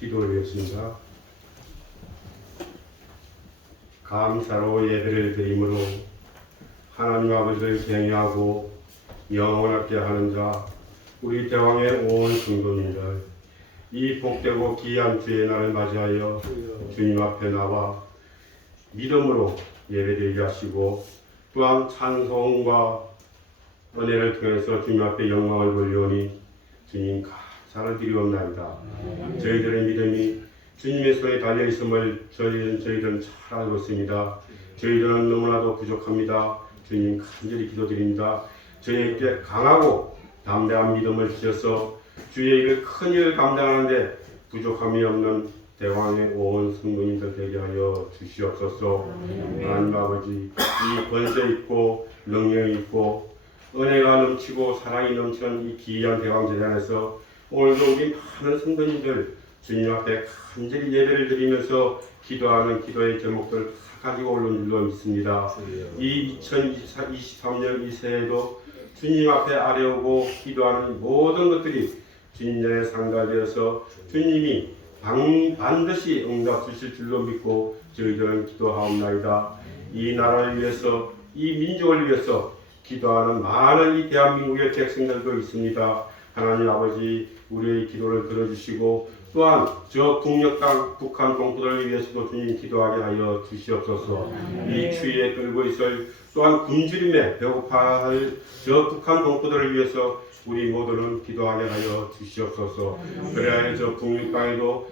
기도드리겠습니다. 감사로 예배를 드림으로 하나님 아버지를 경외하고 영원하게 하는 자 우리 대왕의 온 성도님들, 이 복되고 귀한 주의 날을 맞이하여 주님 앞에 나와 믿음으로 예배드리게 하시고, 또한 찬송과 은혜를 통해서 주님 앞에 영광을 돌리오니 주님 감사를 드리옵나이다. 저희들의 믿음이 주님의 손에 달려있음을 저희들은 잘 알고 있습니다. 저희들은 너무나도 부족합니다. 주님 간절히 기도드립니다. 저희에게 강하고 담대한 믿음을 주셔서 주의 일을 큰 일을 감당하는데 부족함이 없는 대왕의 온 성도님들 되게 하여 주시옵소서. 하나님 아버지, 이 권세 있고 능력이 있고 은혜가 넘치고 사랑이 넘치는 이 귀한 대왕제대 안에서 오늘도 우리 많은 성도님들 주님 앞에 간절히 예배를 드리면서 기도하는 기도의 제목들 가지고 올린 줄로 믿습니다. 이 2023년 이 새해에도 주님 앞에 아뢰오고 기도하는 모든 것들이 주님 전에 상달되어서 주님이 반드시 응답 주실 줄로 믿고 저희들은 기도하옵나이다. 이 나라를 위해서, 이 민족을 위해서 기도하는 많은 이 대한민국의 백성들도 있습니다. 하나님 아버지, 우리의 기도를 들어주시고 또한 저 북녘 땅 북한 동포들을 위해서도 주님 기도하게 하여 주시옵소서. 이 추위에 떨고 있을, 또한 굶주림에 배고파할 저 북한 동포들을 위해서 우리 모두는 기도하게 하여 주시옵소서. 그래야 저 북녘 땅에도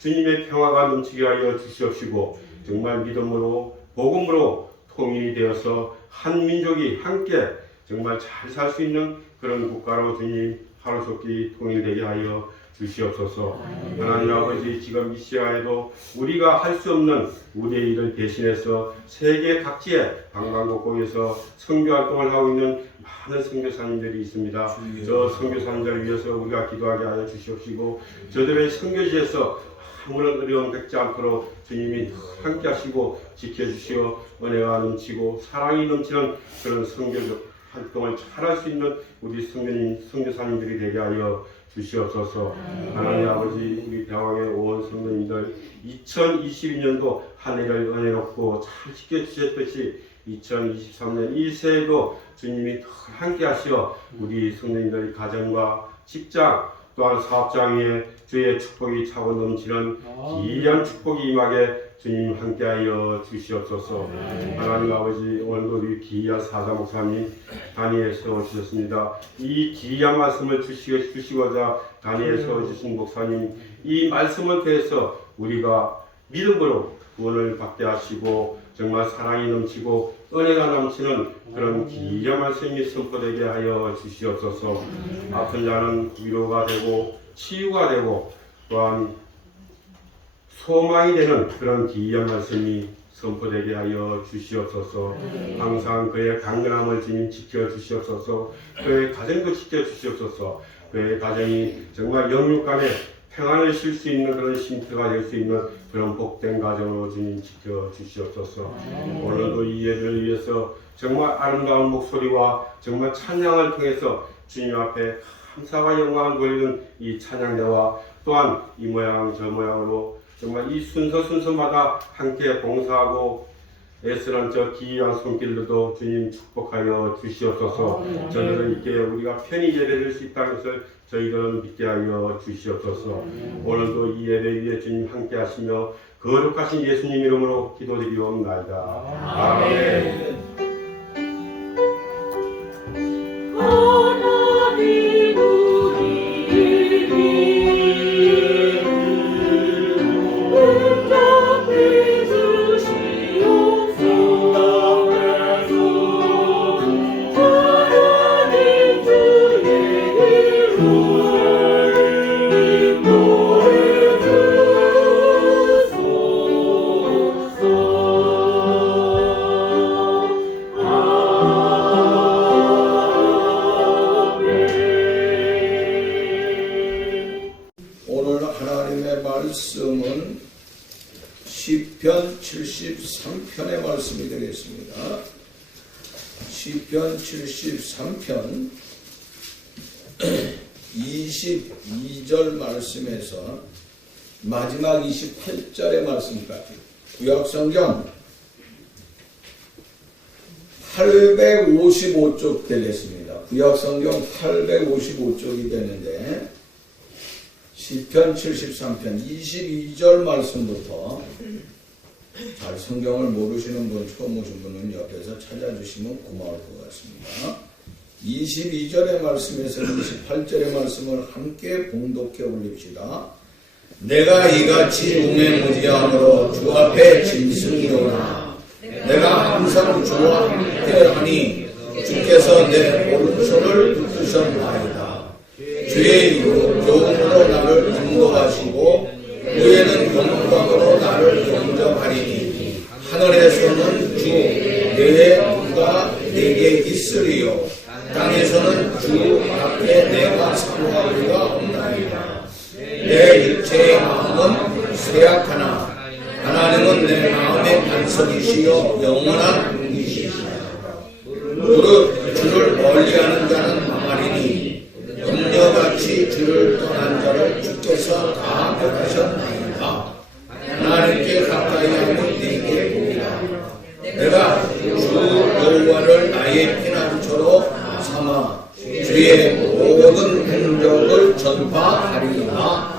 주님의 평화가 넘치게 하여 주시옵시고, 정말 믿음으로 복음으로 통일이 되어서 한 민족이 함께 정말 잘 살 수 있는 그런 국가로 주님 하루속히 통일되게 하여 주시옵소서. 하나님 아버지, 지금 이 시간에도 우리가 할 수 없는 우리의 일을 대신해서 세계 각지의 방방곡곡에서 선교활동을 하고 있는 많은 선교사님들이 있습니다. 저 선교사님들을 위해서 우리가 기도하게 하여 주시옵시고, 저들의 선교지에서 아무런 어려움 겪지 않도록 주님이 함께 하시고 지켜주시어 은혜가 넘치고 사랑이 넘치는 그런 선교적 활동을 잘할 수 있는 우리 선교사님들이 되게 하여 주시옵소서. 하나님 아버지, 우리 대왕의 온 성도님들 2022년도 한 해를 은혜롭고 잘 지켜주셨듯이 2023년 이 새해도 주님이 더 함께 하시어 우리 성도님들의 가정과 직장 또한 사업장 위에 주의 축복이 차고 넘치는 귀한 축복이 임하게 주님 함께하여 주시옵소서. 하나님 아버지, 오늘도 우리 귀한 사자 목사님 단위에 세워주셨습니다. 이 귀한 말씀을 주시고자 단위에 세워주신 목사님, 이 말씀을 통해서 우리가 믿음으로 구원을 받게 하시고 정말 사랑이 넘치고 은혜가 넘치는 그런 귀한 말씀이 선포되게 하여 주시옵소서. 아픈 자는 위로가 되고 치유가 되고 또한 소망이 되는 그런 귀한 말씀이 선포되게 하여 주시옵소서. 항상 그의 강건함을 주님 지켜주시옵소서. 그의 가정도 지켜주시옵소서. 그의 가정이 정말 영육간에 평안을 쉴 수 있는 그런 쉼터가 될 수 있는 그런 복된 가정으로 주님 지켜주시옵소서. 오늘도 이 예배를 위해서 정말 아름다운 목소리와 정말 찬양을 통해서 주님 앞에 감사와 영광을 돌리는 이 찬양대와 또한 이 모양 저 모양으로 정말 이 순서마다 함께 봉사하고 애쓰는 저 귀한 손길로도 주님 축복하여 주시옵소서. 저희들은 이렇게 우리가 편히 예배드릴 수 있다는 것을 저희들은 믿게 하여 주시옵소서. 오늘도 이 예배 위에 주님 함께 하시며 거룩하신 예수님 이름으로 기도드리옵나이다. 아멘. 말씀은 시편 73편의 말씀이 되겠습니다. 시편 73편 22절 말씀에서 마지막 28절의 말씀까지 구약성경 855쪽 되겠습니다. 구약성경 855쪽이 되는데 시편 73편 22절 말씀부터 잘 성경을 모르시는 분, 처음 오신 분은 옆에서 찾아주시면 고마울 것 같습니다. 22절의 말씀에서 28절의 말씀을 함께 봉독해 올립시다. 내가 이같이 무매무지함으로 주 앞에 짐승이오나 내가 항상 주와 함께하니 주께서 내 오른손을 붙드셨나이다. 주의 요금으로 나를 인도하시고 후에는 영광으로 나를 영접하리니 하늘에서는 주 내의 누가 내게 있으리요 땅에서는 주 앞에 내가 사모하리가 없나이다. 내 일체의 마음은 쇠약하나 하나님은 내 마음의 반석이시여 영원한 분이시시다. 무릇 주를 멀리하는 자는 망하리니 염려같이 주를 떠난 자를 주께서 다 멸하셨나이다. 하나님께 가까이 하면 내게 보리라. 내가 주 여호와를 나의 피난처로 삼아 주의 모든 행적을 전파하리라.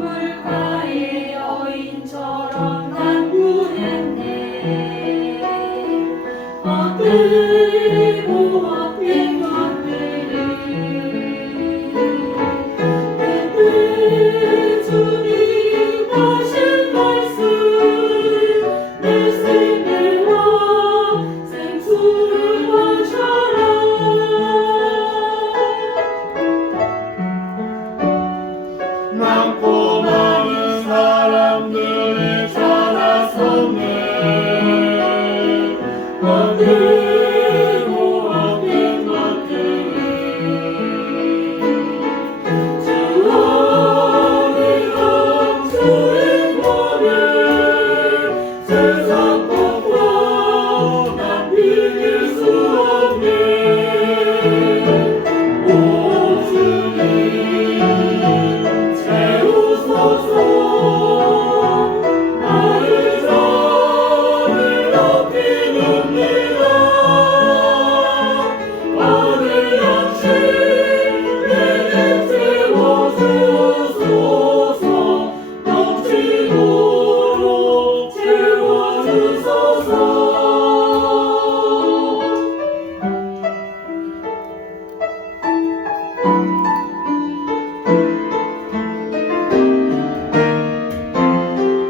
우물가의 여인처럼 난 구했네. 헛되고 헛된 것들을 그때 주님 하신 말씀 내 생애와 생수를 마셔라. 많고 많은 사람들을 찾았었네. 헛되고 헛된 것들을 주 안에 주의 권을 세상 것과 난 비길 수 없네. 오 주님 채우소서. 나의 잔을 높이 듭니다. 하늘 양식 내게 채워주소서. 넘치도록 채워주소서.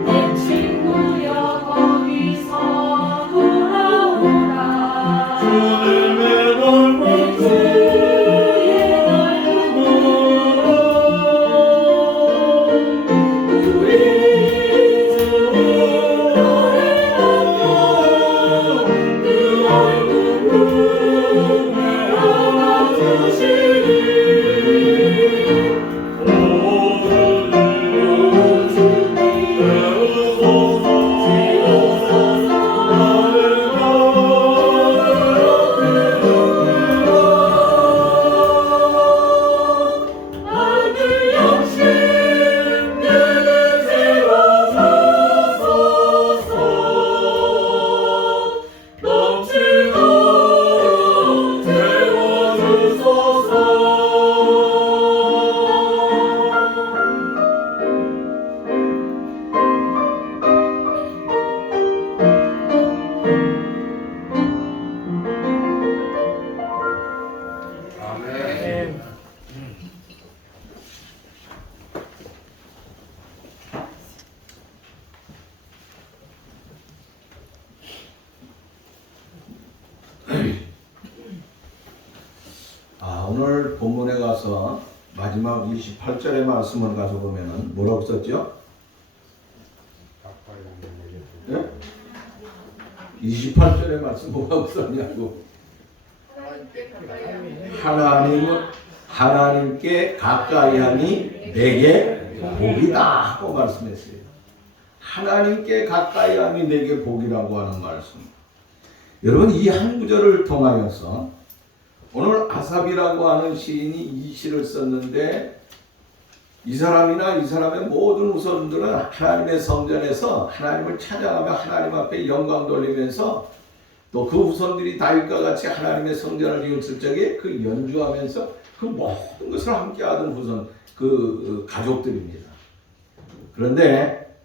내 친구여 거기서 돌아오라. 주님의 얼굴 주의 얼굴로 우리 주를 노래하며 그 얼굴을 안아주시리. 오 주님 채우소서. 나를 하늘 양식 내게 채워주소서. 넘치도록 채워주소서. 아멘. 오늘 본문에 가서 마지막 28절의 말씀을 가서 보면은 뭐라고 썼죠? 예? 28절의 말씀 뭐라고 썼냐고. 하나님께 가까이함이 내게 복이다 하고 말씀했어요. 하나님께 가까이함이 내게 복이라고 하는 말씀. 여러분, 이 한 구절을 통하여서 오늘 아삽이라고 하는 시인이 이 시를 썼는데, 이 사람이나 이 사람의 모든 후손들은 하나님의 성전에서 하나님을 찬양하며 하나님 앞에 영광 돌리면서, 또 그 후손들이 다윗과 같이 하나님의 성전을 지었을 적에 그 연주하면서 그 모든 것을 함께하던 후손, 그 가족들입니다. 그런데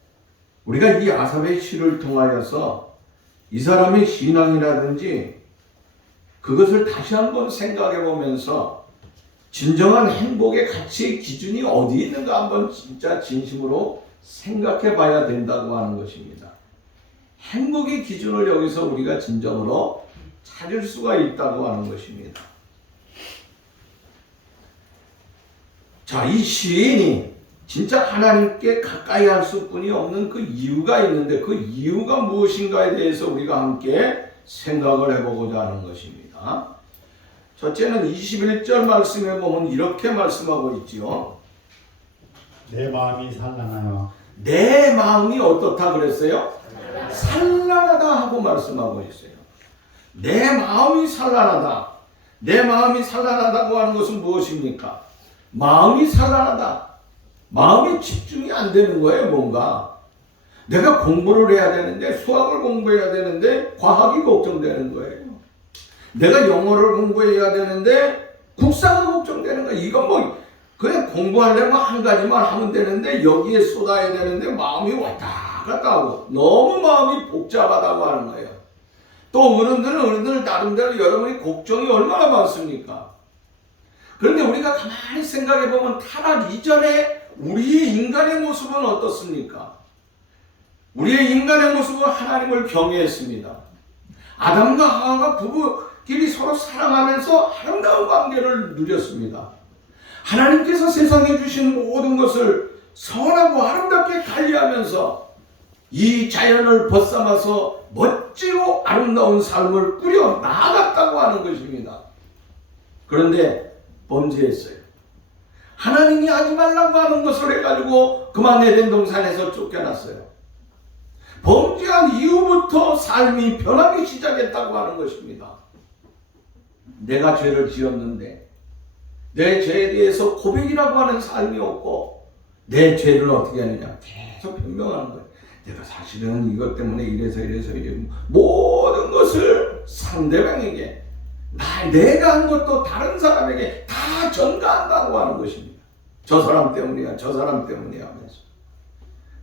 우리가 이 아삽의 시를 통하여서 이 사람의 신앙이라든지 그것을 다시 한번 생각해 보면서 진정한 행복의 가치 기준이 어디 있는가 한번 진짜 진심으로 생각해 봐야 된다고 하는 것입니다. 행복의 기준을 여기서 우리가 진정으로 찾을 수가 있다고 하는 것입니다. 자, 이 시인이 진짜 하나님께 가까이 할 수뿐이 없는 그 이유가 있는데, 그 이유가 무엇인가에 대해서 우리가 함께 생각을 해보고자 하는 것입니다. 첫째는 21절 말씀에 보면 이렇게 말씀하고 있지요. 내 마음이 산란하여. 내 마음이 어떻다 그랬어요? 산란하다 하고 말씀하고 있어요. 내 마음이 산란하다. 내 마음이 산란하다고 하는 것은 무엇입니까? 마음이 산란하다. 마음이 집중이 안 되는 거예요, 뭔가. 내가 공부를 해야 되는데, 수학을 공부해야 되는데, 과학이 걱정되는 거예요. 내가 영어를 공부해야 되는데, 국사가 걱정되는 거예요. 이건 뭐, 그냥 공부하려면 한 가지만 하면 되는데, 여기에 쏟아야 되는데, 마음이 왔다 갔다 하고, 너무 마음이 복잡하다고 하는 거예요. 또 어른들 나름대로 여러분이 걱정이 얼마나 많습니까? 그런데 우리가 가만히 생각해 보면 타락 이전에 우리의 인간의 모습은 어떻습니까? 우리의 인간의 모습은 하나님을 경외했습니다. 아담과 하와가 부부끼리 서로 사랑하면서 아름다운 관계를 누렸습니다. 하나님께서 세상에 주신 모든 것을 선하고 아름답게 관리하면서 이 자연을 벗삼아서 멋지고 아름다운 삶을 꾸려 나아갔다고 하는 것입니다. 그런데 범죄했어요. 하나님이 하지 말라고 하는 것을 해가지고 그만 에덴 동산에서 쫓겨났어요. 범죄한 이후부터 삶이 변하기 시작했다고 하는 것입니다. 내가 죄를 지었는데 내 죄에 대해서 고백이라고 하는 삶이 없고, 내 죄를 어떻게 하느냐, 계속 변명하는 거예요. 내가 사실은 이것 때문에 이래서 모든 것을 상대방에게, 내가 한 것도 다른 사람에게 다 전가한다고 하는 것입니다. 저 사람 때문이야, 저 사람 때문이야 하면서.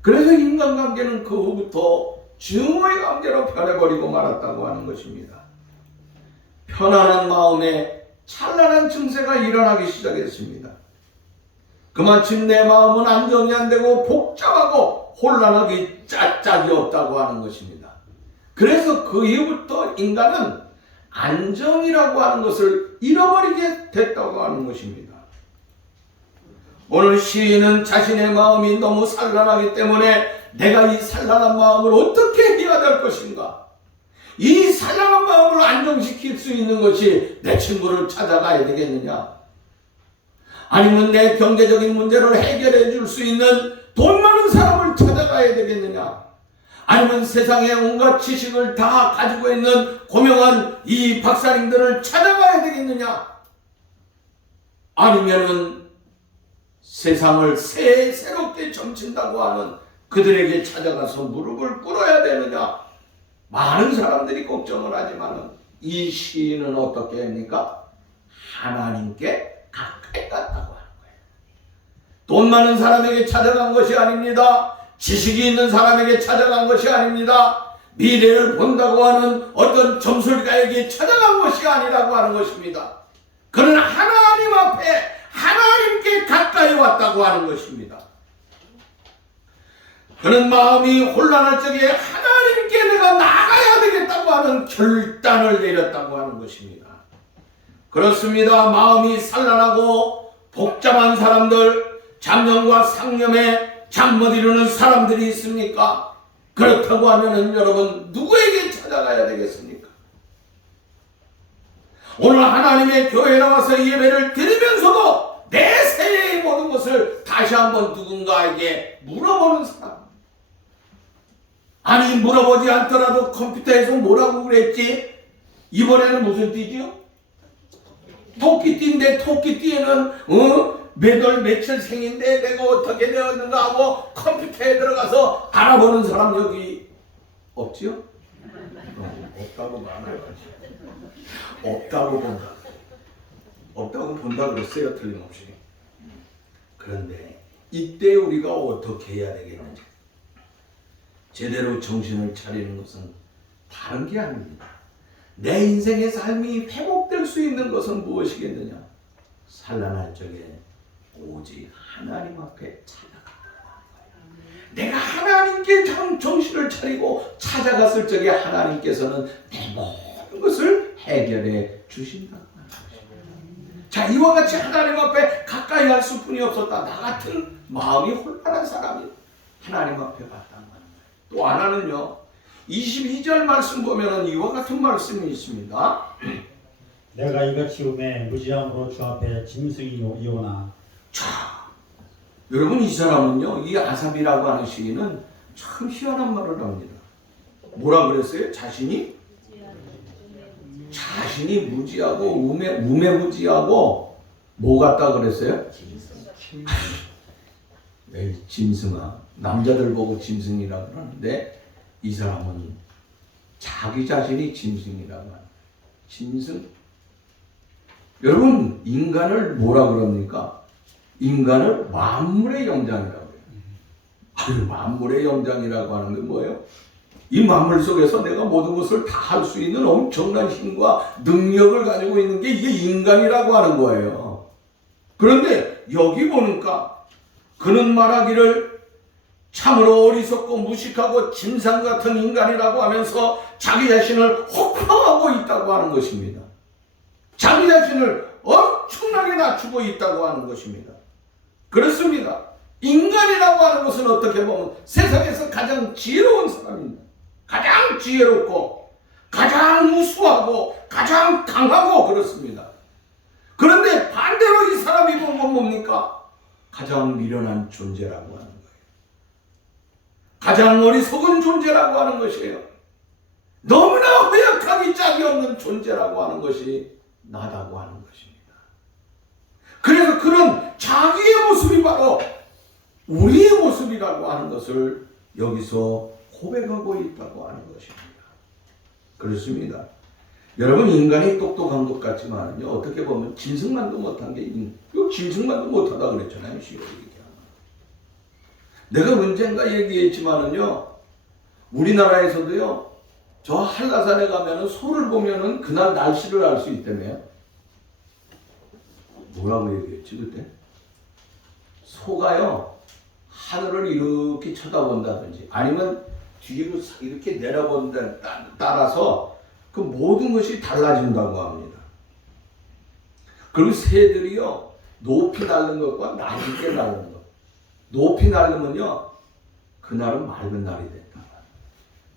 그래서 인간관계는 그 후부터 증오의 관계로 변해버리고 말았다고 하는 것입니다. 편안한 마음에 찬란한 증세가 일어나기 시작했습니다. 그만큼 내 마음은 안정이 안 되고 복잡하고 혼란하기 짝짝이 없다고 하는 것입니다. 그래서 그 이후부터 인간은 안정이라고 하는 것을 잃어버리게 됐다고 하는 것입니다. 오늘 시인은 자신의 마음이 너무 산란하기 때문에 내가 이 산란한 마음을 어떻게 해야 될 것인가? 이 산란한 마음을 안정시킬 수 있는 것이 내 친구를 찾아가야 되겠느냐? 아니면 내 경제적인 문제를 해결해 줄 수 있는 돈 많은 사람을 찾아가야 되겠느냐? 아니면 세상의 온갖 지식을 다 가지고 있는 고명한 이 박사님들을 찾아가야 되겠느냐? 아니면은 세상을 새롭게 점친다고 하는 그들에게 찾아가서 무릎을 꿇어야 되느냐? 많은 사람들이 걱정을 하지만 이 시인은 어떻게 합니까? 하나님께 가까이 갔다고 하는 거예요. 돈 많은 사람에게 찾아간 것이 아닙니다. 지식이 있는 사람에게 찾아간 것이 아닙니다. 미래를 본다고 하는 어떤 점술가에게 찾아간 것이 아니라고 하는 것입니다. 그는 하나님 앞에 하나님께 가까이 왔다고 하는 것입니다. 그는 마음이 혼란할 적에 하나님께 내가 나가야 되겠다고 하는 결단을 내렸다고 하는 것입니다. 그렇습니다. 마음이 산란하고 복잡한 사람들, 잡념과 상념에 잠 못 이루는 사람들이 있습니까? 그렇다고 하면은 여러분 누구에게 찾아 찾아가야 되겠습니까? 오늘 하나님의 교회에 나와서 예배를 드리면서도 내 새해의 모든 것을 다시 한번 누군가에게 물어보는 사람. 아니 물어보지 않더라도 컴퓨터에서 뭐라고 그랬지? 이번에는 무슨 띠지요? 토끼띠인데 토끼띠에는 몇 월 며칠 생인데 내가 어떻게 되었는가 하고 컴퓨터에 들어가서 알아보는 사람 여기 없지요? 없다고 말해야지. 없다고 본다. 없다고 본다 그랬어요. 틀림없이. 그런데 이때 우리가 어떻게 해야 되겠는지 제대로 정신을 차리는 것은 다른 게 아닙니다. 내 인생의 삶이 회복될 수 있는 것은 무엇이겠느냐? 산란할 적에 오직 하나님 앞에 찾아간다. 내가 하나님께 정신을 차리고 찾아갔을 적에 하나님께서는 내 모든 것을 해결해 주신다는 것입니다. 자, 이와 같이 하나님 앞에 가까이 갈 수뿐이 없었다. 나 같은 마음이 혼란한 사람이 하나님 앞에 갔다는 거예요. 또 하나는요. 22절 말씀 보면은 이와 같은 말씀이 있습니다. 내가 이같이 음에 무지함으로 주 앞에 짐승이 이오나. 자, 여러분 이 사람은요, 이 아삽이라고 하는 시인은 참 희한한 말을 합니다. 뭐라 그랬어요? 자신이 무지하고 우매무지하고 뭐 같다 그랬어요? 짐승아. 남자들 보고 짐승이라고 그러는데 이 사람은 자기 자신이 짐승이라고 하는 짐승. 여러분 인간을 뭐라 그럽니까? 인간을 만물의 영장이라고 해요. 만물의 영장이라고 하는 게 뭐예요? 이 만물 속에서 내가 모든 것을 다 할 수 있는 엄청난 힘과 능력을 가지고 있는 게 이게 인간이라고 하는 거예요. 그런데 여기 보니까 그는 말하기를 참으로 어리석고 무식하고 짐승 같은 인간이라고 하면서 자기 자신을 혹평하고 있다고 하는 것입니다. 자기 자신을 엄청나게 낮추고 있다고 하는 것입니다. 그렇습니다. 인간이라고 하는 것은 어떻게 보면 세상에서 가장 지혜로운 사람입니다. 가장 지혜롭고 가장 우수하고 가장 강하고 그렇습니다. 그런데 반대로 이 사람이 본 건 뭡니까? 가장 미련한 존재라고 하는 거예요. 가장 어리석은 존재라고 하는 것이에요. 너무나 허약하기 짝이 없는 존재라고 하는 것이 나다고 하는 것입니다. 그래서 그런 자기의 모습이 바로 우리의 모습이라고 하는 것을 여기서 고백하고 있다고 하는 것입니다. 그렇습니다. 여러분 인간이 똑똑한 것 같지만요 어떻게 보면 짐승만도 못한 게 짐승만도 못하다 그랬잖아요. 내가 언젠가 얘기했지만은요 우리나라에서도요 저 한라산에 가면은 소를 보면은 그날 날씨를 알 수 있다며요. 뭐라고 얘기했지 그때? 소가요 하늘을 이렇게 쳐다본다든지 아니면 뒤로 이렇게 내려본다 따라서 그 모든 것이 달라진다고 합니다. 그리고 새들이요 높이 날는 것과 낮게 날는 것. 높이 날르면요 그날은 맑은 날이 된다.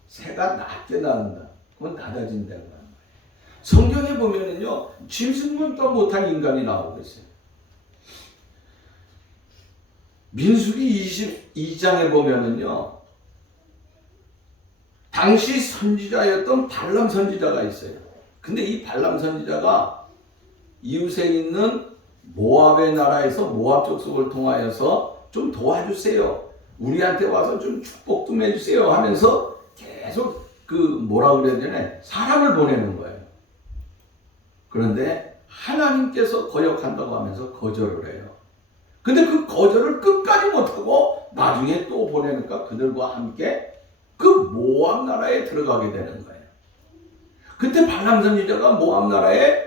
새가 낮게 나는다. 그건 낮아진다고 하는 거예요. 성경에 보면은요 짐승만도 못한 인간이 나오고 있어요. 민수기 22장에 보면은요 당시 선지자였던 발람 선지자가 있어요. 근데 이 발람 선지자가 이웃에 있는 모압의 나라에서 모압 족속을 통하여서 좀 도와주세요. 우리한테 와서 좀 축복 좀 해주세요 하면서 계속 뭐라 그래야 되나 사람을 보내는 거예요. 그런데 하나님께서 거역한다고 하면서 거절을 해요. 근데 그 거절을 끝까지 못하고 나중에 또 보내니까 그들과 함께 그 모압 나라에 들어가게 되는 거예요. 그때 발람 선지자가 모압 나라에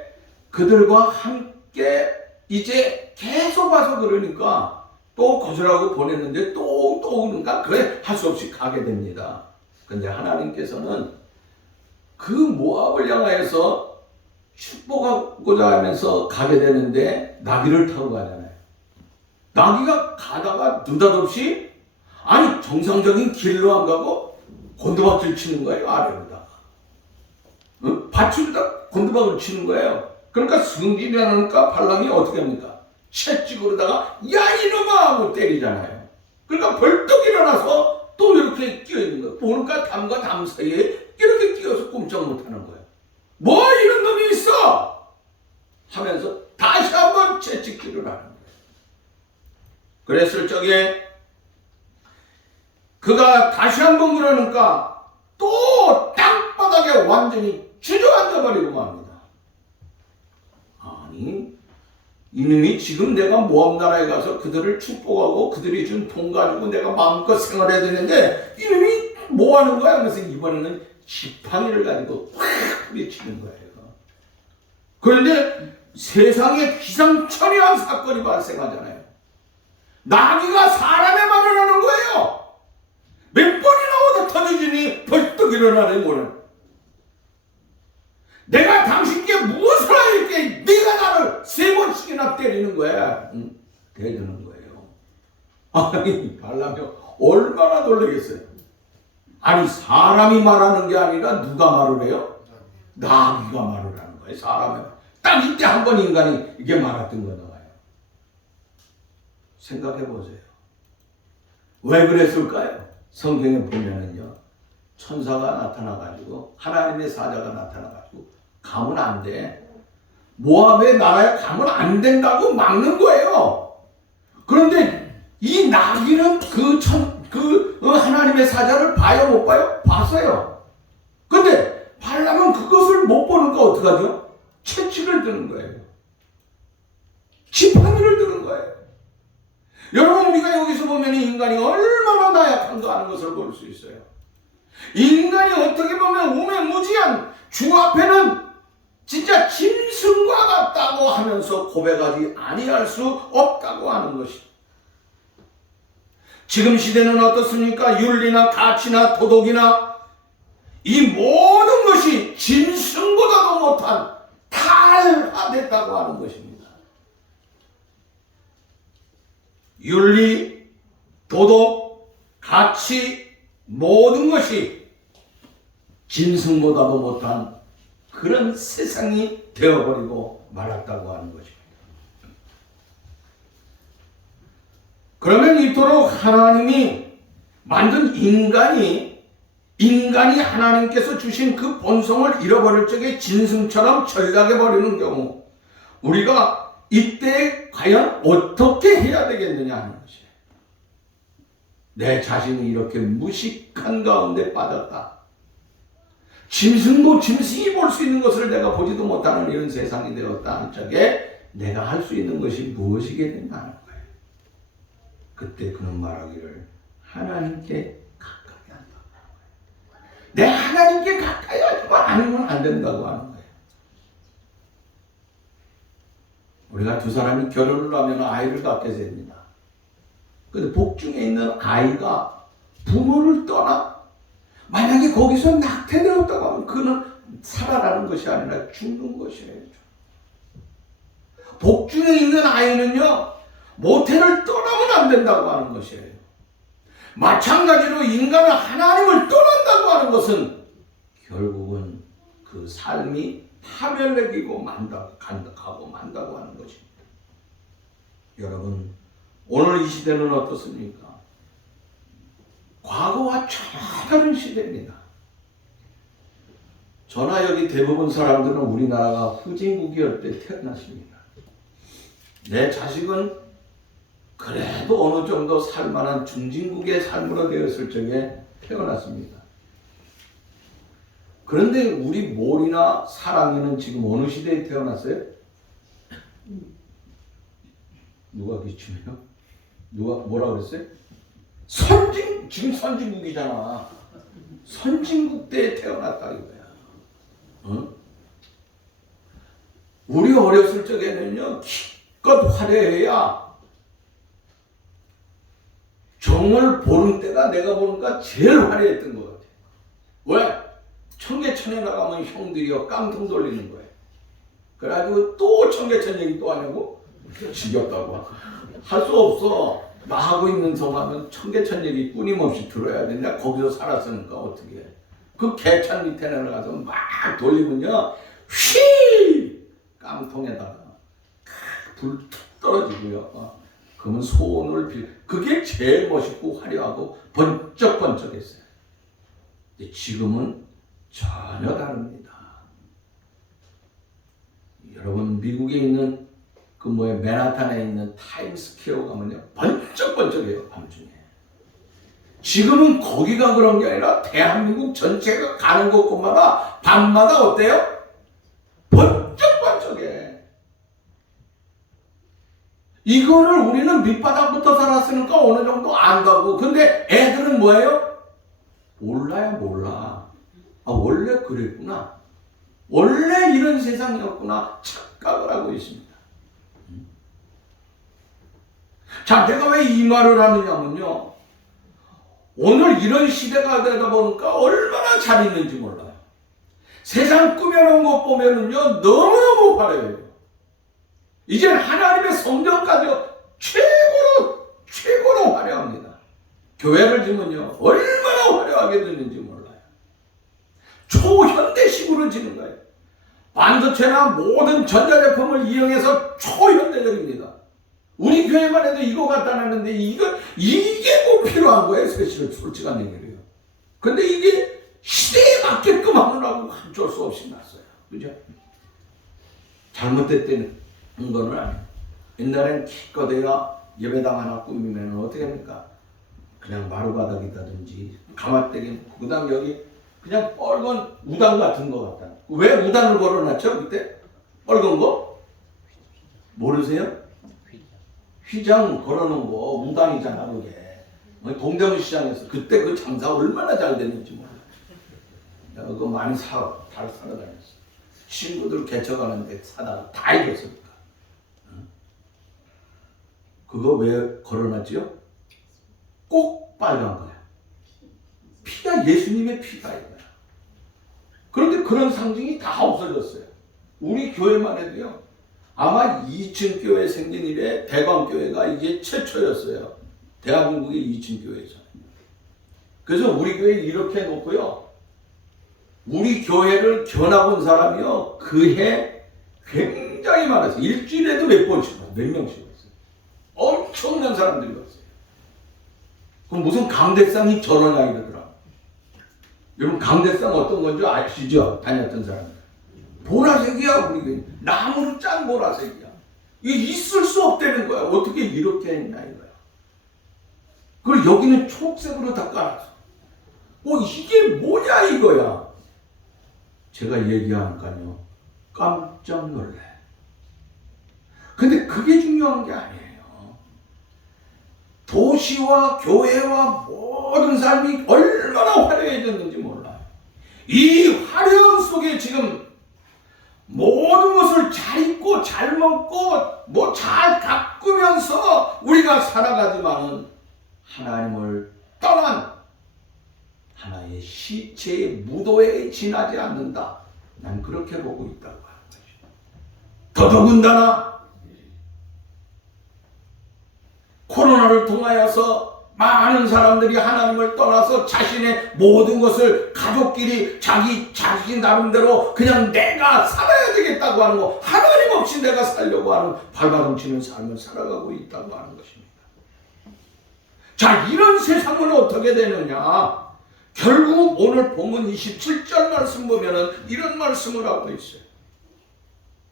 그들과 함께 이제 계속 와서 그러니까 또 거절하고 보냈는데 또 그러니까 그래 할 수 없이 가게 됩니다. 근데 하나님께서는 그 모압을 향하여서 축복하고자 하면서 가게 되는데 나귀를 타고 가잖아요. 나귀가 가다가 느닷없이 아니 정상적인 길로 안 가고 곤두박질 치는 거예요. 아래로다가. 밭에다 곤두박을 치는 거예요. 그러니까 승질이라니까 발람이 어떻게 합니까? 채찍으로다가 야 이놈아 하고 때리잖아요. 그러니까 벌떡 일어나서 또 이렇게 끼어있는 거예요. 보니까 담과 담 사이에 이렇게 끼어서 꼼짝 못하는 거예요. 뭐 이런 놈이 있어! 하면서 다시 한번 채찍질을 하는 거예요. 그랬을 적에 그가 다시 한번 그러니까 또 땅바닥에 완전히 주저앉아 버리고 맙니다. 아니 이놈이 지금 내가 모압나라에 가서 그들을 축복하고 그들이 준 돈 가지고 내가 마음껏 생활해야 되는데 이놈이 뭐 하는 거야? 그래서 이번에는 지팡이를 가지고 확 부딪히는 거예요. 그런데 세상에 기상천외한 사건이 발생하잖아요. 나귀가 사람의 말을 하는 거예요. 몇 번이나 오다 터져지니 벌떡 일어나네 뭐는. 내가 당신께 무엇을 하였기에 네가 나를 3번씩이나 때리는 거야. 대드는 거예요. 아니 발람이 얼마나 놀라겠어요. 아니 사람이 말하는 게 아니라 누가 말을 해요? 나귀가 말을 하는 거예요. 사람이. 딱 이때 한 번 인간이 이게 말았던 거 나와요. 생각해 보세요. 왜 그랬을까요? 성경에 보면은요, 천사가 나타나가지고 하나님의 사자가 나타나가지고 가면 안 돼. 모압의 나라에 가면 안 된다고 막는 거예요. 그런데 이 나귀는 하나님의 사자를 봐요, 못 봐요? 봤어요. 근데 발람은 그것을 못 보니까 어떡하죠? 채찍을 드는 거예요. 지팡이를 드는 거예요. 여러분 우리가 여기서 보면 인간이 얼마나 나약한가 하는 것을 볼 수 있어요. 인간이 어떻게 보면 우매무지한 주 앞에는 진짜 짐승과 같다고 하면서 고백하지 아니할 수 없다고 하는 것이. 지금 시대는 어떻습니까? 윤리나 가치나 도덕이나 이 모든 것이 짐승보다도 못한 탈화됐다고 하는 것입니다. 윤리, 도덕, 가치 모든 것이 짐승보다도 못한 그런 세상이 되어버리고 말았다고 하는 것입니다. 그러면 이토록 하나님이 만든 인간이 하나님께서 주신 그 본성을 잃어버릴 적에 짐승처럼 전락해버리는 경우 우리가 이때 과연 어떻게 해야 되겠느냐 하는 것이에요. 내 자신이 이렇게 무식한 가운데 빠졌다. 짐승이 볼 수 있는 것을 내가 보지도 못하는 이런 세상이 되었다 하는 적에 내가 할 수 있는 것이 무엇이겠느냐 하는 거예요. 그때 그는 말하기를 하나님께 가까이 한다고 하는 거예요. 내 하나님께 가까이 하지만 아니면 안 된다고 하는 거예요. 우리가 두 사람이 결혼을 하면 아이를 갖게 됩니다. 근데 복중에 있는 아이가 부모를 떠나 만약에 거기서 낙태되었다고 하면 그는 살아나는 것이 아니라 죽는 것이에요. 복중에 있는 아이는요 모태를 떠나면 안 된다고 하는 것이에요. 마찬가지로 인간은 하나님을 떠난다고 하는 것은 결국은 그 삶이 파멸되고 가고 만다고 하는 것입니다. 여러분 오늘 이 시대는 어떻습니까? 과거와 전혀 다른 시대입니다. 저나 여기 대부분 사람들은 우리나라가 후진국이었을 때 태어났습니다. 내 자식은 그래도 어느 정도 살만한 중진국의 삶으로 되었을 적에 태어났습니다. 그런데 우리 몰이나 사랑이는 지금 어느 시대에 태어났어요? 누가 기침해요? 누가 뭐라 그랬어요? 지금 선진국이잖아. 선진국 때에 태어났다 이거야. 어? 우리 어렸을 적에는요 기껏 화려해야 정을 보는 때가 내가 보니까 제일 화려했던 것 같아. 왜? 청계천에 나가면 형들이요 깡통 돌리는 거예요. 그래가지고 또 청계천 얘기 또 하냐고? 지겹다고. 할 수 없어. 나하고 있는 성하면 청계천 얘기 끊임없이 들어야 되냐? 거기서 살았으니까 어떻게 해. 그 개천 밑에 내려가서 막 돌리면요, 휘! 깡통에다가 불 툭 떨어지고요. 그러면 손을 그게 제일 멋있고 화려하고 번쩍번쩍했어요. 근데 지금은 전혀 다릅니다. 여러분 미국에 있는 그 맨하탄에 있는 타임스퀘어 가면요 번쩍번쩍해요 밤중에. 지금은 거기가 그런 게 아니라 대한민국 전체가 가는 곳곳마다 밤마다 어때요? 번쩍번쩍해. 이거를 우리는 밑바닥부터 살았으니까 어느 정도 안다고. 근데 애들은 뭐예요? 몰라요, 몰라. 아, 원래 그랬구나. 원래 이런 세상이었구나. 착각을 하고 있습니다. 자, 내가 왜 이 말을 하느냐면요. 오늘 이런 시대가 되다 보니까 얼마나 잘 있는지 몰라요. 세상 꾸며놓은 것 보면은요, 너무너무 화려해요. 이제 하나님의 성전까지 최고로 화려합니다. 교회를 지면요, 얼마나 화려하게 되는지 몰라요. 초현대식으로 지는 거예요. 반도체나 모든 전자제품을 이용해서 초현대적입니다. 우리 교회만 해도 이거 갖다 놨는데 이게 뭐 필요한 거예요? 사실 솔직한 얘기예요. 근데 이게 시대에 맞게끔 하느라고 어쩔 수 없이 났어요. 그죠? 잘못됐다는 거는 아니에요. 옛날엔 기껏해야 예배당 하나 꾸미면 어떻게 합니까? 그냥 마루바닥이다든지 가마떼기, 그 다음 여기 그냥 빨간 우단 같은 거 같다. 왜 우단을 걸어놨죠? 그때? 빨간 거? 모르세요? 휘장 걸어놓은 거 우단이잖아 그게. 동대문 시장에서 그때 그 장사 얼마나 잘 됐는지 몰라. 내가 그거 많이 잘 사러 다녔어. 친구들 개척하는데 사다가 다 잊었으니까. 그거 왜 걸어놨지요? 꼭 빨간 거야. 피가 예수님의 피가 있는 거야. 그런데 그런 상징이 다 없어졌어요. 우리 교회만 해도요. 아마 2층 교회 생긴 이래 대광교회가 이게 최초였어요. 대한민국의 2층 교회에서. 그래서 우리 교회 이렇게 해놓고요. 우리 교회를 견학온 사람이요. 그해 굉장히 많았어요. 일주일에도 몇 번씩 왔어요. 몇 명씩 왔어요. 엄청난 사람들이 왔어요. 그럼 무슨 강대상이 저러냐 이러더라. 여러분 강대상 어떤 건지 아시죠? 다녔던 사람. 보라색이야 우리 교회. 나무로 짠 보라색이야. 이게 있을 수 없다는 거야. 어떻게 이렇게 했냐 이거야. 그리고 여기는 초록색으로 다 깔았어. 이게 뭐냐 이거야. 제가 얘기하니까요. 깜짝 놀래. 근데 그게 중요한 게 아니에요. 도시와 교회와 모든 삶이 얼마나 화려해졌는지 몰라요. 이 화려함 속에 지금 모든 것을 잘 입고 잘 먹고 뭐 잘 가꾸면서 우리가 살아가지만은 하나님을 떠난 하나의 시체의 무도에 지나지 않는다. 난 그렇게 보고 있다고 하는 것이죠. 더더군다나 코로나를 통하여서 많은 사람들이 하나님을 떠나서 자신의 모든 것을 가족끼리 자신 나름대로 그냥 내가 살아야 되겠다고 하는 거, 하나님 없이 내가 살려고 하는 발버둥치는 삶을 살아가고 있다고 하는 것입니다. 자, 이런 세상은 어떻게 되느냐? 결국 오늘 본문 27절 말씀 보면은 이런 말씀을 하고 있어요.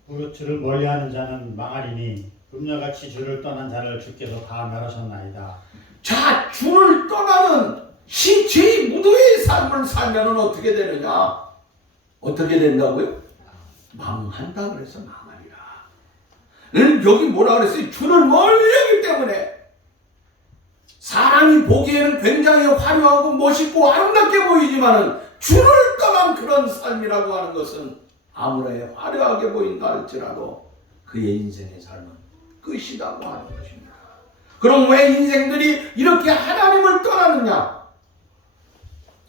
그 주를 멀리하는 자는 망하리니 음녀같이 주를 떠난 자를 주께서 다 멸하셨나이다. 자, 주를 떠나는 신체의 무도의 삶을 살면은 어떻게 되느냐? 어떻게 된다고요? 망한다 그래서 망하리라. 여기 뭐라 그랬어요? 주를 멀리하기 때문에 사람이 보기에는 굉장히 화려하고 멋있고 아름답게 보이지만은 주를 떠난 그런 삶이라고 하는 것은 아무리 화려하게 보인다 할지라도 그의 인생의 삶은 끝이라고 하는 것입니다. 그럼 왜 인생들이 이렇게 하나님을 떠나느냐?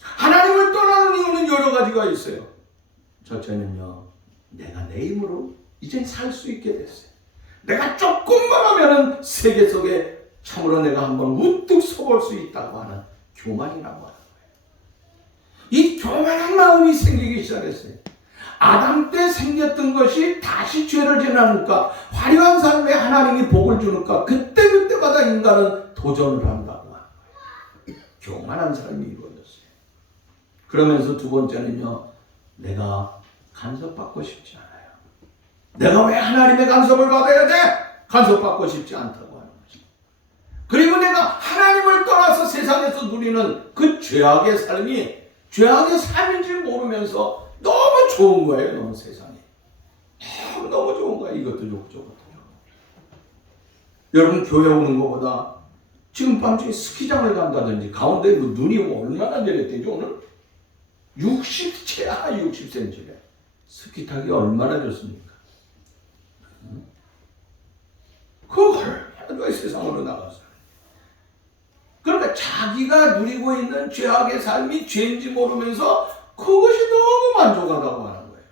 하나님을 떠나는 이유는 여러 가지가 있어요. 첫째는요, 내가 내 힘으로 이제 살 수 있게 됐어요. 내가 조금만 하면은 세계 속에 참으로 내가 한번 우뚝 서볼 수 있다고 하는 교만이라고 하는 거예요. 이 교만한 마음이 생기기 시작했어요. 아담 때 생겼던 것이 다시 죄를 지나니까 화려한 삶에 하나님이 복을 주니까 그때마다 인간은 도전을 한다고 하는 거예요. 교만한 삶이 이루어졌어요. 그러면서 두 번째는요, 내가 간섭받고 싶지 않아요. 내가 왜 하나님의 간섭을 받아야 돼? 간섭받고 싶지 않다고 하는 거죠. 그리고 내가 하나님을 떠나서 세상에서 누리는 그 죄악의 삶인지 모르면서 너무 좋은 거예요. 너무 세상에 너무 좋은 거예요. 이것도 좋고 저것도 좋고. 여러분 교회 오는 것보다 지금 밤중에 스키장을 간다든지 가운데 뭐 눈이 얼마나 내렸대죠 오늘? 60채야 60cm래. 스키 타기 얼마나 좋습니까? 그거 얼마나 세상으로 나가서. 그러니까 자기가 누리고 있는 죄악의 삶이 죄인지 모르면서 그것이 너무 만족하다고 하는 거예요.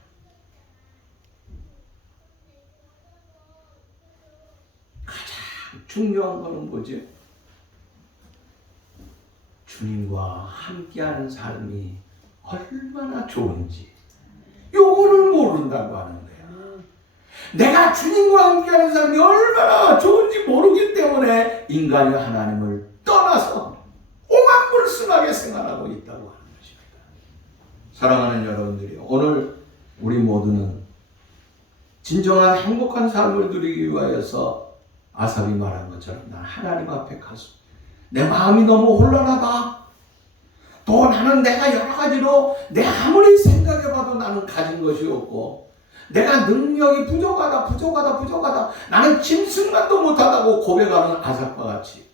가장 중요한 거는 뭐지? 주님과 함께하는 삶이 얼마나 좋은지 요거를 모른다고 하는 거예요. 내가 주님과 함께하는 삶이 얼마나 좋은지 모르기 때문에 인간이 하나님을 떠나서 오만불순하게 생활하고 있다고 하는 것입니다. 사랑하는 여러분들이 오늘 우리 모두는 진정한 행복한 삶을 누리기 위하여서 아삽이 말한 것처럼 난 하나님 앞에 가서 내 마음이 너무 혼란하다. 또 나는 내가 여러 가지로 내 아무리 생각해봐도 나는 가진 것이 없고 내가 능력이 부족하다. 나는 짐승만도 못하다고 고백하는 아삽과 같이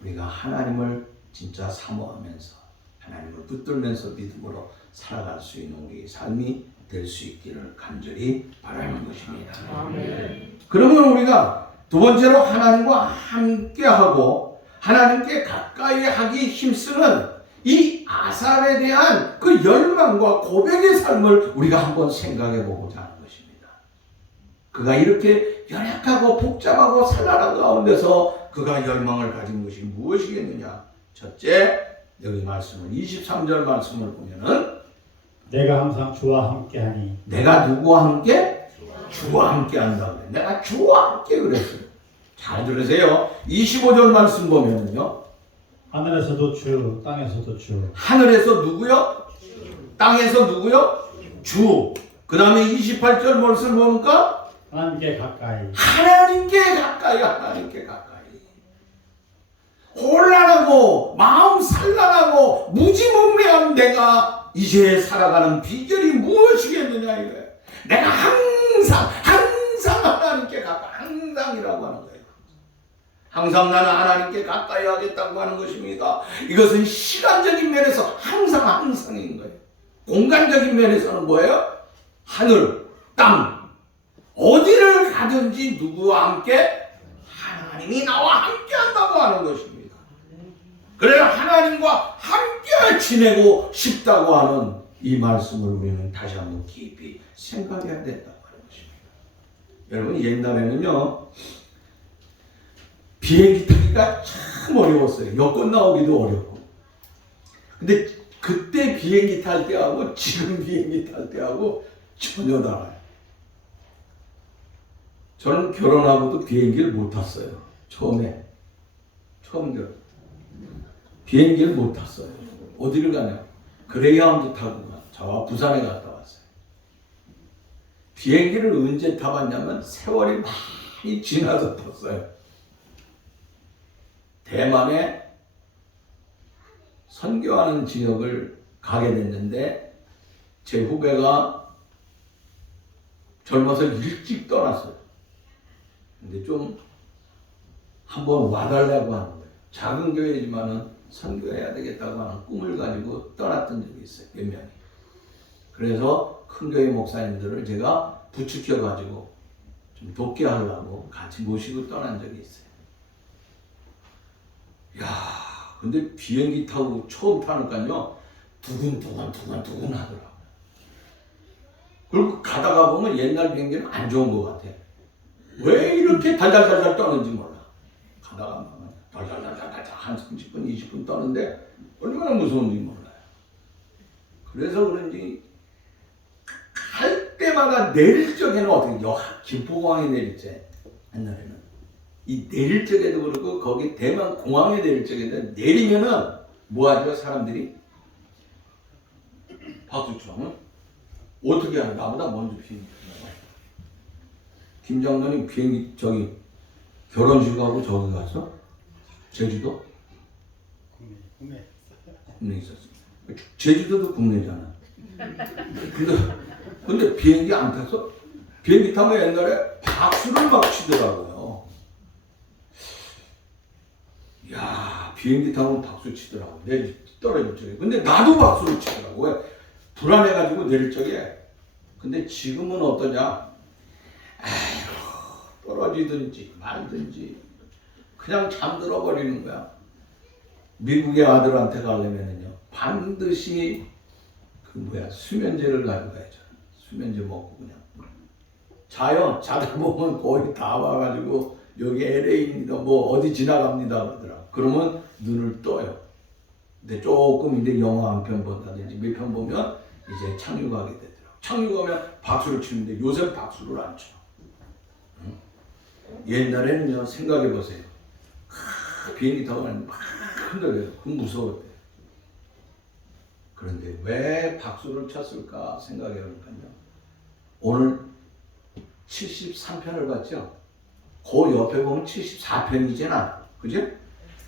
우리가 하나님을 진짜 사모하면서 하나님을 붙들면서 믿음으로 살아갈 수 있는 우리의 삶이 될 수 있기를 간절히 바라는 것입니다. 아멘. 그러면 우리가 두 번째로 하나님과 함께하고 하나님께 가까이 하기 힘쓰는 이 아삽에 대한 그 열망과 고백의 삶을 우리가 한번 생각해 보고자 하는 것입니다. 그가 이렇게 연약하고 복잡하고 산란한 가운데서 그가 열망을 가진 것이 무엇이겠느냐? 첫째, 여기 말씀을 23절 말씀을 보면은 내가 항상 주와 함께하니 내가 누구와 함께? 주와 함께 한다고 그래. 내가 주와 함께 그랬어요. 잘 들으세요. 25절 말씀 보면은요. 하늘에서도 주, 땅에서도 주. 하늘에서 누구요? 땅에서 누구요? 주. 그 다음에 28절 말씀 보니까 하나님께 가까이. 하나님께 가까이. 혼란하고 마음 산란하고 무지몽매한 내가 이제 살아가는 비결이 무엇이겠느냐 이거예요. 내가 항상 하나님께 가까이. 항상이라고 하는 거예요. 항상 나는 하나님께 가까이 하겠다고 하는 것입니다. 이것은 시간적인 면에서 항상인 거예요. 공간적인 면에서는 뭐예요? 하늘, 땅, 어디를 가든지 누구와 함께? 하나님이 나와 함께 한다고 하는 것입니다. 그래야 하나님과 함께 지내고 싶다고 하는 이 말씀을 우리는 다시 한번 깊이 생각해야 된다고 하는 것입니다. 여러분 옛날에는요 비행기 타기가 참 어려웠어요. 여권 나오기도 어렵고. 근데 그때 비행기 탈 때하고 지금 비행기 탈 때하고 전혀 달라요. 저는 결혼하고도 비행기를 못 탔어요. 처음 결혼. 비행기를 못 탔어요. 어디를 가냐? 그레이하운드 타고 저와 부산에 갔다 왔어요. 비행기를 언제 타봤냐면 세월이 많이 지나서 탔어요. 대만에 선교하는 지역을 가게 됐는데 제 후배가 젊어서 일찍 떠났어요. 근데 좀 한번 와달라고 하는 거예요. 작은 교회지만은 선교해야 되겠다고 하는 꿈을 가지고 떠났던 적이 있어요. 몇 명이. 그래서 큰 교회 목사님들을 제가 부추겨 가지고 좀 돕게 하려고 같이 모시고 떠난 적이 있어요. 야, 근데 비행기 타고 처음 타니까요 두근두근 하더라고요. 그리고 가다가 보면 옛날 비행기는 안 좋은 것 같아. 왜 이렇게 달달달달 떠는지 몰라. 가다가 보면 달달달달 한 30분 20분 떠는데 얼마나 무서운지 몰라요. 그래서 그런지 할 때마다 내릴 적에는 어떻게 김포공항에 내릴 때 옛날에는 이 내릴 적에도 그렇고 거기 대만 공항에 내릴 적에도 내리면은 뭐 하죠 사람들이 박수 쳐. 응? 어떻게 하냐 나보다 먼저 비행기 타고. 김 장관님 비행기 저기 결혼식 하고 저기 갔어? 제주도? 국내 있었어. 제주도도 국내잖아. 근데 비행기 안 탔어? 비행기 타면 옛날에 박수를 막 치더라고요. 야 비행기 타면 박수 치더라고. 내리 떨어질 적에. 근데 나도 박수를 치더라고. 왜? 불안해가지고 내릴 적에. 근데 지금은 어떠냐? 아휴 떨어지든지 말든지 그냥 잠들어 버리는 거야. 미국의 아들한테 가려면은요 반드시 수면제를 가져가야죠. 수면제 먹고 그냥 자요. 자다 보면 거의 다 와가지고 여기 LA입니다. 뭐 어디 지나갑니다 그러더라. 그러면 눈을 떠요. 근데 조금 이제 영화 한 편 본다든지 몇 편 보면 이제 착륙하게 되더라고. 착륙하면 박수를 치는데 요새 박수를 안 쳐. 응? 옛날에는요 생각해 보세요. 비행기 타고 가면 막 흔들려요. 그건 무서웠대. 그런데 왜 박수를 쳤을까 생각해 보니까요. 오늘 73편을 봤죠? 그 옆에 보면 74편이잖아. 그죠?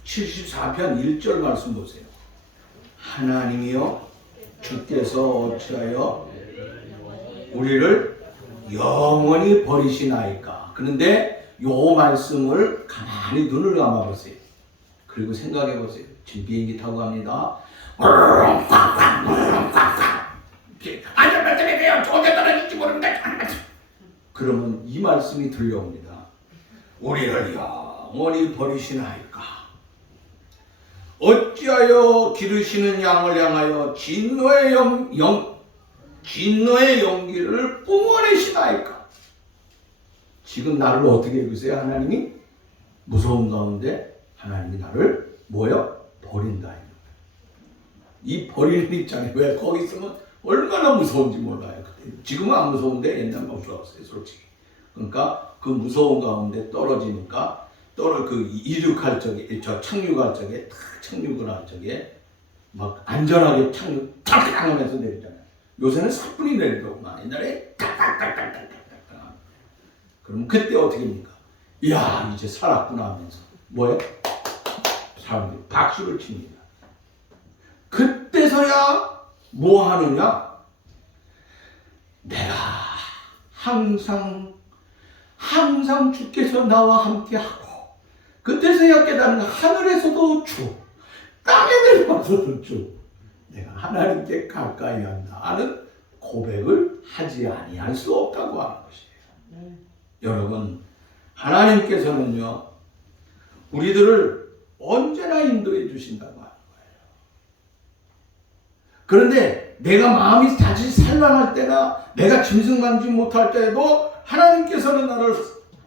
74편 1절 말씀 보세요. 하나님이여 주께서 어찌하여 우리를 영원히 버리시나이까. 그런데 요 말씀을 가만히 눈을 감아 보세요. 그리고 생각해 보세요. 지금 비행기 타고 갑니다. 안전벨트매세요. 저게 떨어질지 모릅니다. 그러면 이 말씀이 들려옵니다. 우리를 영원히 버리시나이까. 어찌하여 기르시는 양을 향하여 진노의 연기를 뿜어내시나이까. 지금 나를 어떻게 읽으세요? 하나님이 무서운 가운데 하나님이 나를 뭐요? 버린다. 이 버리는 입장에 왜 거기 있으면 얼마나 무서운지 몰라요. 지금은 안 무서운데 옛날에 무서웠어요, 솔직히. 그러니까 그 무서운 가운데 떨어지니까 이륙할 적에, 착륙할 적에 탁 착륙을 할 적에 막 안전하게 착륙 탁 하면서 내리잖아요. 요새는 사뿐히 내리더구만. 옛날에 딱딱딱딱딱딱. 그럼 그때 어떻게 합니까? 이야 이제 살았구나 하면서 뭐예요? 사람들이 박수를 칩니다. 그때서야 뭐 하느냐? 내가 항상 주께서 나와 함께하고 그때서야 깨닫는 하늘에서도 주, 땅에 내려와서도 주. 내가 하나님께 가까이 한다 하는 고백을 하지 아니할 수 없다고 하는 것이에요. 여러분 하나님께서는요 우리들을 언제나 인도해 주신다고 하는 거예요. 그런데 내가 마음이 다시 산란할 때나 내가 짐승만지 못할 때에도 하나님께서는 나를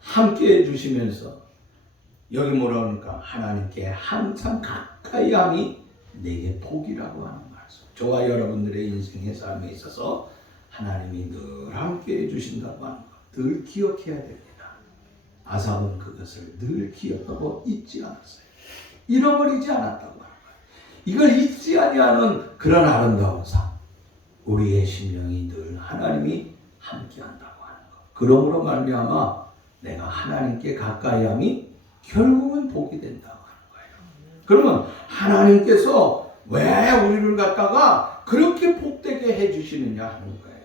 함께 해주시면서 여기 뭐라 그러니까 하나님께 항상 가까이 함이 내게 복이라고 하는 말씀. 저와 여러분들의 인생의 삶에 있어서 하나님이 늘 함께 해주신다고 하는 것 늘 기억해야 됩니다. 아삽은 그것을 늘 기억하고 잊지 않았어요. 잃어버리지 않았다고 하는 거예요. 이걸 잊지 아니하는 그런 아름다운 삶. 우리의 심령이 늘 하나님이 함께한다고 하는 것. 그러므로 말미암아 내가 하나님께 가까이함이 결국은 복이 된다고 하는 거예요. 그러면 하나님께서 왜 우리를 갖다가 그렇게 복되게 해주시느냐 하는 거예요.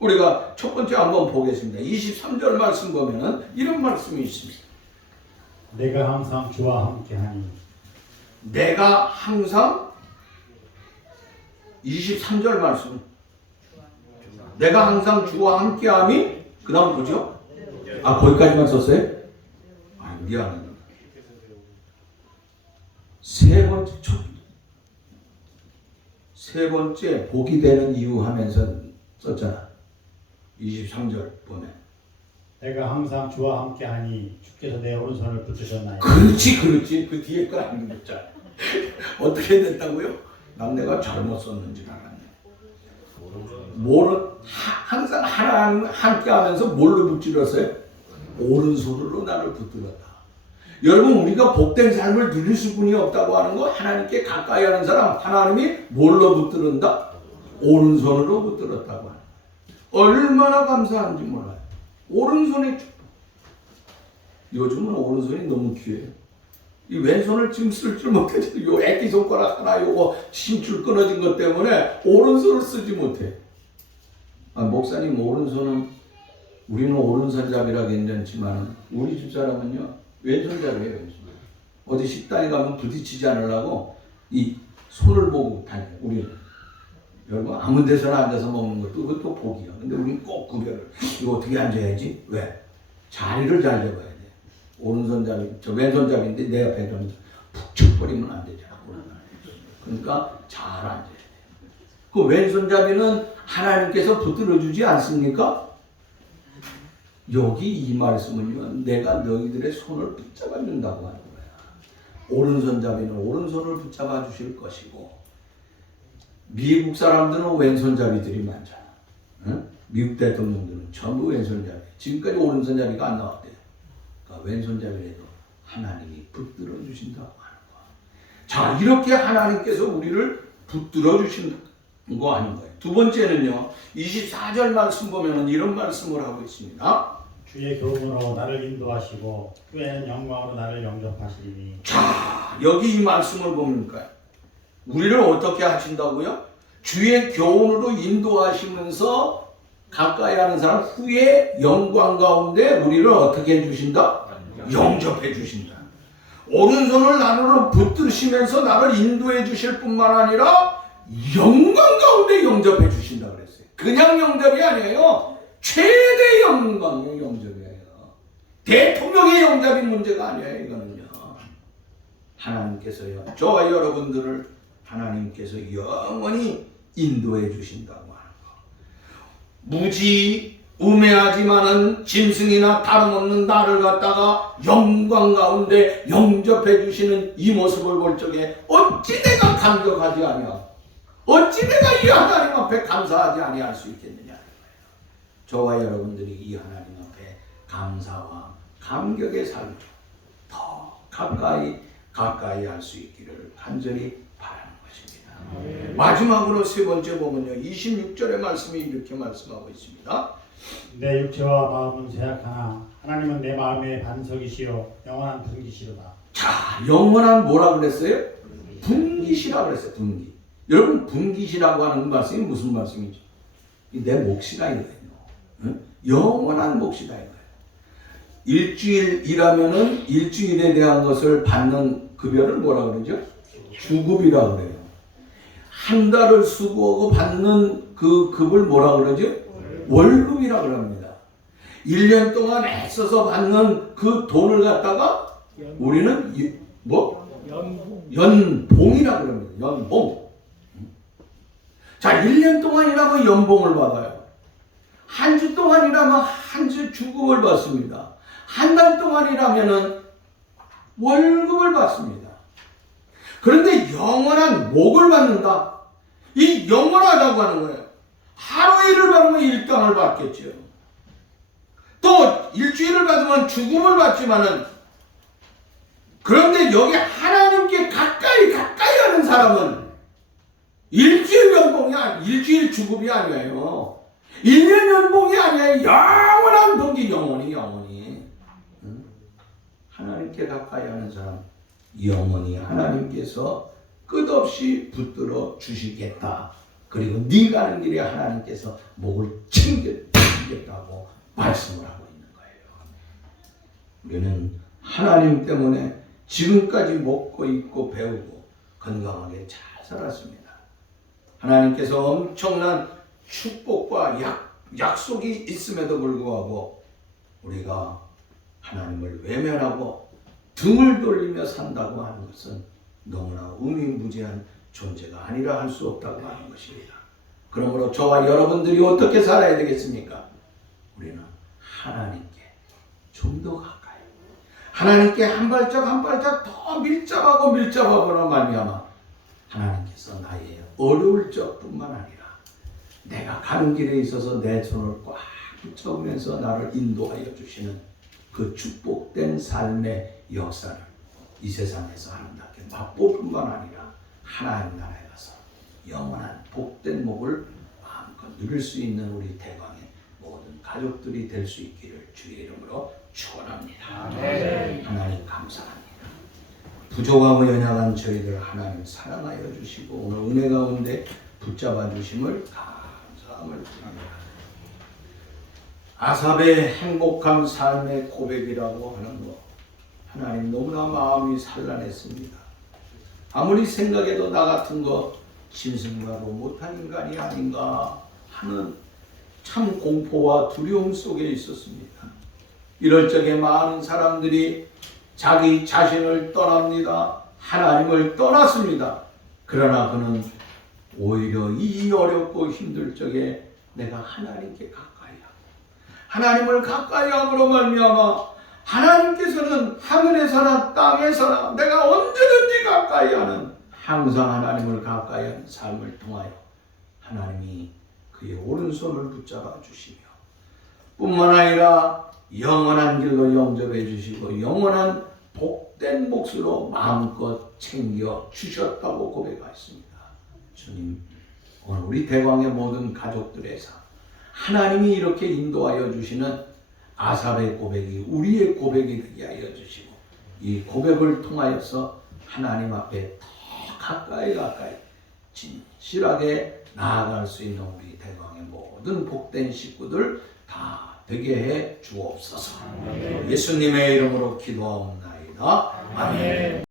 우리가 첫 번째 한번 보겠습니다. 23절 말씀 보면은 이런 말씀이 있습니다. 내가 항상 주와 함께하니. 내가 항상 23절 말씀. 내가 항상 주와 함께함이 그 다음 뭐죠? 아 거기까지만 썼어요? 아 미안합니다. 세 번째 복이 되는 이유 하면서 썼잖아. 23절 보면 내가 항상 주와 함께하니 주께서 내 오른손을 붙드셨나이다. 그렇지 그 뒤에 거 안 읽었잖아. 어떻게 됐다고요? 난 내가 잘못 썼는지 알았네. 항상 하나님 함께 하면서 뭘로 붙들었어요? 오른손으로 나를 붙들었다. 여러분, 우리가 복된 삶을 누릴 수뿐이 없다고 하는 거, 하나님께 가까이 하는 사람, 하나님이 뭘로 붙들었다? 오른손으로 붙들었다고 하는 거. 얼마나 감사한지 몰라요. 오른손이, 요즘은 오른손이 너무 귀해요. 이 왼손을 지금 쓸 줄 못하죠. 요 애기 손가락 하나 요거 힘줄 끊어진 것 때문에 오른손을 쓰지 못해. 목사님 오른손은, 우리는 오른손잡이라 괜찮지만 우리 집사람은요 왼손잡이에요. 왼손. 어디 식당에 가면 부딪히지 않으려고 이 손을 보고 다녀요. 우리는 여러분 아무 데서나 앉아서 먹는 것도 그것도 복이야. 근데 우리는 꼭 구별을, 이거 어떻게 앉아야지? 왜? 자리를 잘 잡아야 돼. 오른손잡이, 저 왼손잡이인데 내 옆에 좀 푹 쳐버리면 안 되잖아. 그러니까 잘 앉아야 돼. 그 왼손잡이는 하나님께서 붙들어주지 않습니까? 여기 이 말씀은요, 내가 너희들의 손을 붙잡아 준다고 하는 거야. 오른손잡이는 오른손을 붙잡아 주실 것이고, 미국 사람들은 왼손잡이들이 많잖아. 응? 미국 대통령들은 전부 왼손잡이. 지금까지 오른손잡이가 안 나왔대요. 그러니까 왼손잡이라도 하나님이 붙들어 주신다고 하는 거야. 자, 이렇게 하나님께서 우리를 붙들어 주신다. 거 아닌 거예요. 두 번째는요, 24절 말씀 보면 이런 말씀을 하고 있습니다. 주의 교훈으로 나를 인도하시고 후에는 영광으로 나를 영접하시리니. 자, 여기 이 말씀을 보니까 우리를 어떻게 하신다고요? 주의 교훈으로 인도하시면서 가까이 하는 사람 후에 영광 가운데 우리를 어떻게 해주신다? 영접해 주신다. 오른손을 나로 붙드시면서 나를 인도해 주실 뿐만 아니라 영광 가운데 영접해 주신다 그랬어요. 그냥 영접이 아니에요. 최대 영광의 영접이에요. 대통령의 영접이 문제가 아니에요. 이거는요. 하나님께서요, 저와 여러분들을 하나님께서 영원히 인도해 주신다고 하는 거. 무지 우매하지만은 짐승이나 다름없는 나를 갖다가 영광 가운데 영접해 주시는 이 모습을 볼 적에 어찌 내가 감격하지 아니하? 어찌 내가 이 하나님 앞에 감사하지 아니할 수 있겠느냐? 저와 여러분들이 이 하나님 앞에 감사와 감격의 삶을 더 가까이 할 수 있기를 간절히 바라는 것입니다. 마지막으로 세 번째 보면요, 26절의 말씀이 이렇게 말씀하고 있습니다. 내 육체와 마음은 제약하나 하나님은 내 마음의 반석이시요 영원한 분기시로다. 자, 영원한 뭐라 그랬어요? 분기시라 그랬어요. 분기. 여러분, 분기시라고 하는 말씀이 무슨 말씀이죠? 내 몫이다 이거예요. 응? 영원한 몫이다 이거예요. 일주일 일하면은 일주일에 대한 것을 받는 급여를 뭐라 그러죠? 주급이라 그래요. 한 달을 수고하고 받는 그 급을 뭐라 그러죠? 월급이라 그럽니다. 1년 동안 애써서 받는 그 돈을 갖다가 우리는 연봉이라 그럽니다. 연봉. 자, 1년 동안 일하면 연봉을 받아요. 한 주 동안 일하면 한 주 주급을 받습니다. 한 달 동안 일하면은 월급을 받습니다. 그런데 영원한 목을 받는다. 이 영원하다고 하는 거예요. 하루 일을 받으면 일당을 받겠죠. 또 일주일을 받으면 주급을 받지만은, 그런데 여기 하나님께 가까이 하는 사람은 일주일 연봉이 일주일 주급이 아니에요. 1년 연봉이 아니에요. 영원한 동기, 영원히. 응? 하나님께 가까이 하는 사람, 영원히 하나님께서 끝없이 붙들어 주시겠다. 그리고 네 가는 길에 하나님께서 목을 챙겨주시겠다고 말씀을 하고 있는 거예요. 우리는 하나님 때문에 지금까지 먹고 입고 배우고 건강하게 잘 살았습니다. 하나님께서 엄청난 축복과 약속이 있음에도 불구하고 우리가 하나님을 외면하고 등을 돌리며 산다고 하는 것은 너무나 의미무지한 존재가 아니라 할 수 없다고 하는 것입니다. 그러므로 저와 여러분들이 어떻게 살아야 되겠습니까? 우리는 하나님께 좀 더 가까이, 하나님께 한 발짝 더 밀접하고나 말미암아 하나님께서 나의 어려울 적뿐만 아니라 내가 가는 길에 있어서 내 손을 꽉 붙잡으면서 나를 인도하여 주시는 그 축복된 삶의 역사를 이 세상에서 아름답게 맛볼 뿐만 아니라 하나님 나라에 가서 영원한 복된 복을 마음껏 누릴 수 있는 우리 대광의 모든 가족들이 될 수 있기를 주의 이름으로 축원합니다. 하나님 감사합니다. 부족하고 연약한 저희들 하나님 사랑하여 주시고 오늘 은혜 가운데 붙잡아 주심을 감사함을 드립니다. 아삽의 행복한 삶의 고백이라고 하는 것, 하나님 너무나 마음이 산란했습니다. 아무리 생각해도 나 같은 거 짐승과도 못한 인간이 아닌가 하는 참 공포와 두려움 속에 있었습니다. 이럴 적에 많은 사람들이 자기 자신을 떠납니다. 하나님을 떠났습니다. 그러나 그는 오히려 이 어렵고 힘들 적에 내가 하나님께 가까이 하고 하나님을 가까이 함으로 말미암아 하나님께서는 하늘에서나 땅에서나 내가 언제든지 가까이 하는 항상 하나님을 가까이 하는 삶을 통하여 하나님이 그의 오른손을 붙잡아 주시며 뿐만 아니라 영원한 길로 영접해 주시고 영원한 복된 몫으로 마음껏 챙겨 주셨다고 고백하였습니다. 주님, 오늘 우리 대광의 모든 가족들의 삶, 하나님이 이렇게 인도하여 주시는 아삽의 고백이 우리의 고백이 되게 하여 주시고 이 고백을 통하여서 하나님 앞에 더 가까이 진실하게 나아갈 수 있는 우리 대광의 모든 복된 식구들 다 되게 해 주옵소서. 예수님의 이름으로 기도하옵나이다. 아멘.